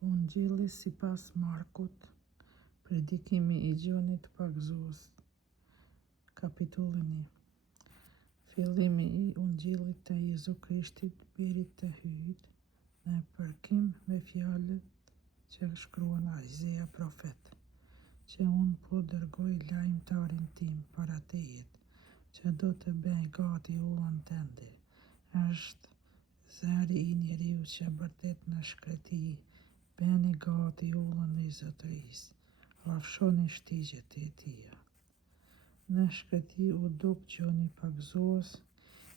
Ungjilli sipas Markut, predikimi I Gjonit Pagzues, kapitulli 1. Fillimi I Ungjillit të Jezu Krishtit birit të hyjit, në përkim me fjalët që shkruan Aizea profet, që unë po dërgoj lajmtarin tim para tejet, që do të bëj gati ullën tënde. Është zëri I njeriu që bërtet në shkreti, bëni gati ullën I zotërisë, lafshoni shtigjet e tia. Në shkreti u duk Gjoni Pagzues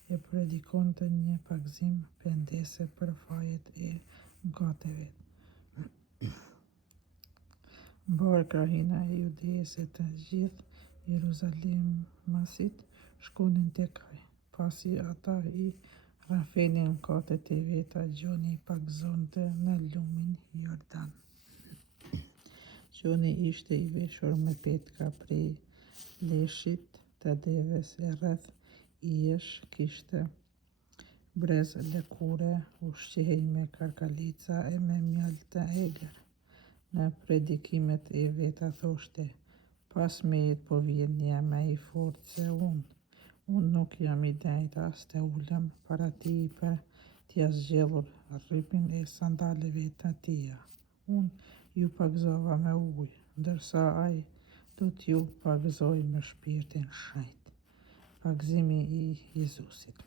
e predikonte një pagzim pendese për fajet e gateve. Mbar krahina e Judeës e të gjithë Jeruzalemasit shkonin tek ai. Pasi ata I rrafenin katet e veta, Gjoni pagzonte në lumin Jordan. Gjoni ishte I veshur me petka prej leshit të devës e rreth ijesh kishte brez lëkure, ushqehej me karkalica e me mjalë të egër. Në predikimet e veta thoshte, pas mejet po vjen një më I fortë se unë nuk jam I denjtë as të ulem para tij për t'ia zgjedhur rrypin e sandaleve të tia. Unë ju pagzova me ujë, ndërsa ai do t'ju pagzoj me shpirtin shenjtë. Pagzimi I Jezusit.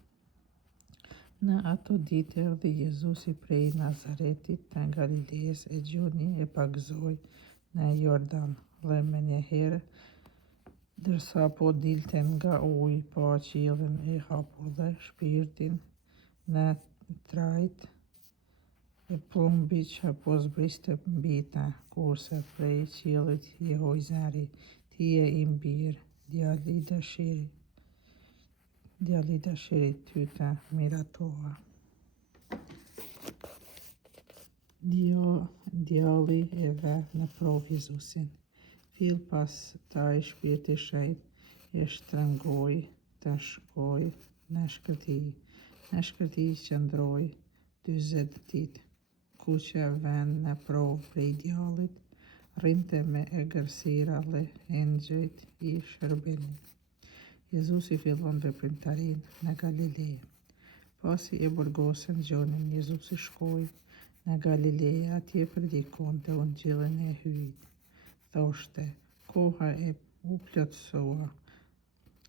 Në ato ditë erdhi Jezusi prej Nazaretit të Galileës e Gjoni e pagzoi në Jordan, dhe menjëherë, ndërsa po dilten nga uji, pa qiellin e hapur dhe shpirtin në trajt e plumbi që po zbriste mbi të, kurse prej qiellit jehoi zëri, ti je I mbir, djali I dashurit ty të miratova. Djalli e ve në provë Jezusin. Fill pas taj shpirti shenjtë e shtrëngoi të shkoj në shkreti. Në shkreti qëndroi 40 ditë, ku që vën në provë prej djallit, rrinte me egërsira dhe engjëjt I shërbenin. Jezusi fillon veprimtarinë në Galile. Pasi e burgosen Gjonin, Jezusi shkoi në Galile, atje predikonte ungjillin e hyjit. Thoshte, koha u plotësua,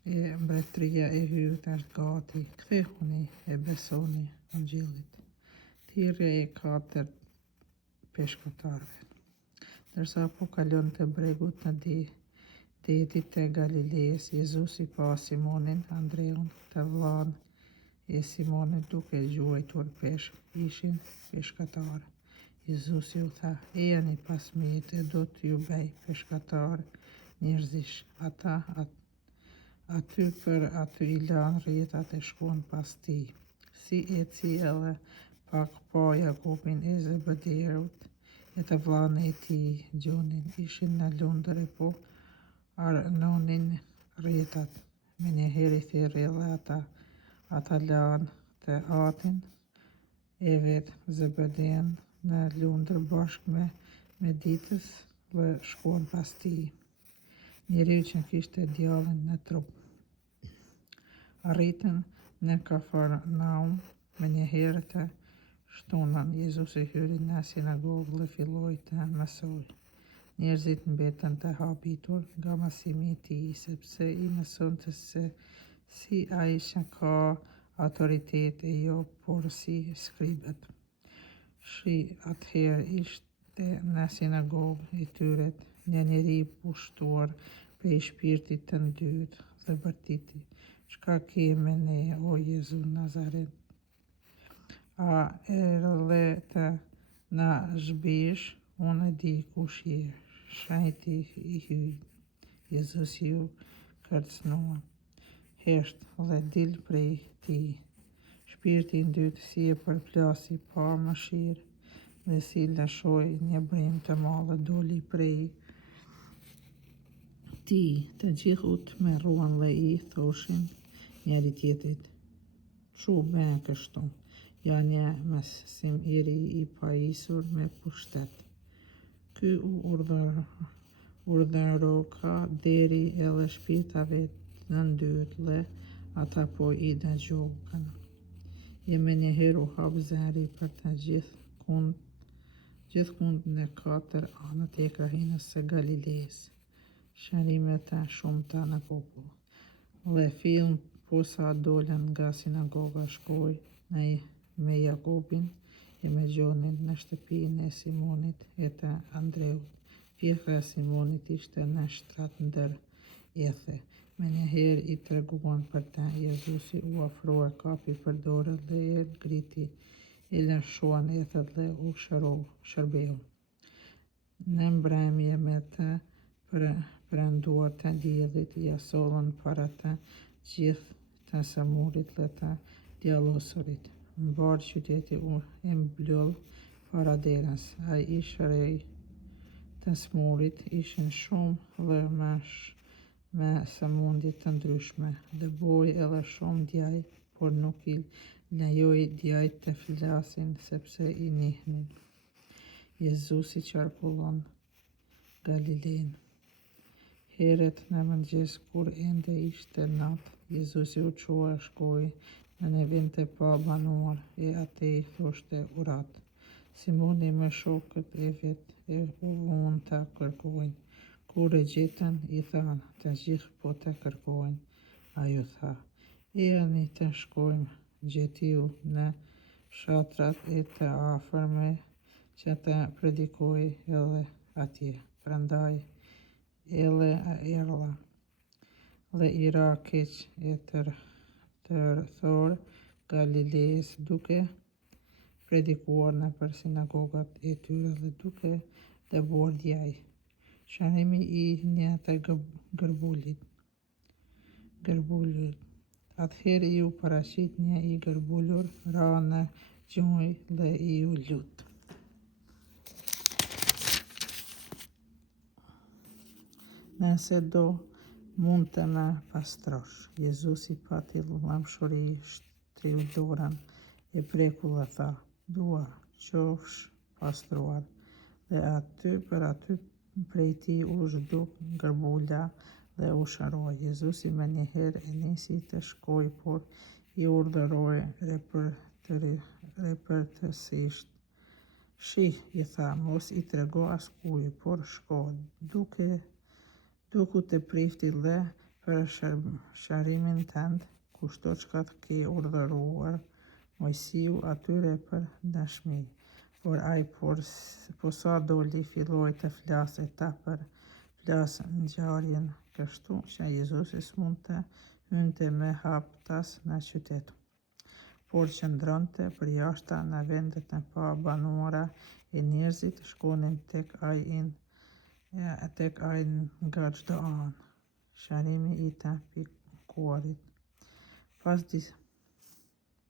e mbretëria e hyjit është gati, kthehuni e besoni ungjillit. Thirrja e 4 peshkëtarëve. Ndërsa po kalonte bregut në detit të Galileës, Jezusi pa Simonin Andreun, të vllain e Simonit, duke gjuajtur peshk. Ishin peshkatarë. Jezusi u tha, ejani pas meje e do t'ju bëj peshkatar njerëzish. Ata aty për aty I lanë rrjetat e shkuan pas tij. Si eci edhe pak pa Jakubin e Zebedeut e të vllain e tij Gjonin, ishin në lundër e po arnonin rrjetat. Menjëherë I thirrri edhe ata lanë të atin e vet Zebedeun në lundër bashkë me ditës dhe shkuan pas tij. Njeriu që kishte djallin në trup. Arritën në Kafarnaum. Menjëherë të shtunën, Jezusi hyri në sinagogë dhe filloi të mësoj. Njerëzit mbetën të habitur nga mësimi I tij, sepse I mësonte se si ai që ka autoritet e jo por si skribët. Atëherë ishte në sinagogë e tyre një njeri I pushtuar prej shpirtit të ndyt dhe bërtiti, çka ke me ne, o Jezu Nazaret? A erdhe të na zhbish? Unë e di kush je, shenjti I hyj. Jezusi ju kërcënua. Heshtë dhe dil prej tij. Shpirti I dytë si e përplasi pa mëshirë, dhe si lëshoi një brim të madh doli prej tij. Të gjithë u tmerruan dhe I thoshin njëri tjetrit, çu bën kështu? ja një mesim I ri I pajisur me pushtet. Ky u urdhëroka deri edhe shpirtave të ndytë ata po I dëgjojnë. E menjëherë u hap zëri për të gjithkund në 4 anët e krahinës së Galileës. Shërimet e shumta në popull. Dhe fillim posa dolën nga sinagoga shkoi me Jakobin e me Gjonin në shtëpinë e Simonit e të Andreut. Pjeka e Simonit ishte në shtrat ndër ethe. Menjëherë I treguan për të Jezusi u ofrua kapi për dorë dhe e griti, e lëshuan ethet dhe u shërbeu. Në mbrëmje me të perënduar të diellit, ja sollën para të gjithë të sëmurit dhe të djalosurit. Mbar qyteti u mbyll para derës. Ai I shëroi të smurit ishin shumë dhe me sëmundje të ndryshme. Dëboi edhe shumë djaj, por nuk I lejoi djajt të flasin sepse I njihnin. Jezusi qarkullon Galilenë. Herët në mëngjes kur ende ishte natë, Jezusi u çua shkoi në një vend të pabanuar e atij thoshte urat. Simoni me shokët e vet u vuan ta kërkojnë. Kur e gjetën, I thanë, të gjithë po të kërkojnë. Ai u tha, ejani të shkojmë gjetiu në fshatrat e të afërme që të predikoj edhe atje. Prandaj edhe erdha dhe I ra keq e tërthor Galileës duke predikuar nëpër sinagogat e tyre dhe duke dëbuar djaj. Shërimi I një të gërbulit. Atëherë I u paraqit një I gërbulur, ra në gjunjë dhe I u lut. Nëse do mund të më pastrosh. Jezusi pati lëmshuri, shtriu dorën e preku dhe tha, dua, qofsh pastruar. Dhe për aty prej tij u zhduk gërbulja dhe u shëroi. Jezusi menjëherë e nisi të shkojë, por I urdhëroi ripërtësisht. Shih, I tha, mos I trego askujt, por shko, duku të prifti dhe për shërimin tënd, kushto çka të ke urdhëruar Mojsiu atyre për dashmi. Por ai posa doli filloi të flasë ta përplas ngjarjen kështu që Jezusi s'mund të hynte me hap tas në qytet, por qëndronte përjashta në vendet e pabanuara e njerëzit shkonin tek ai nga çdo anë. Shërimi I të pikuarit. Pas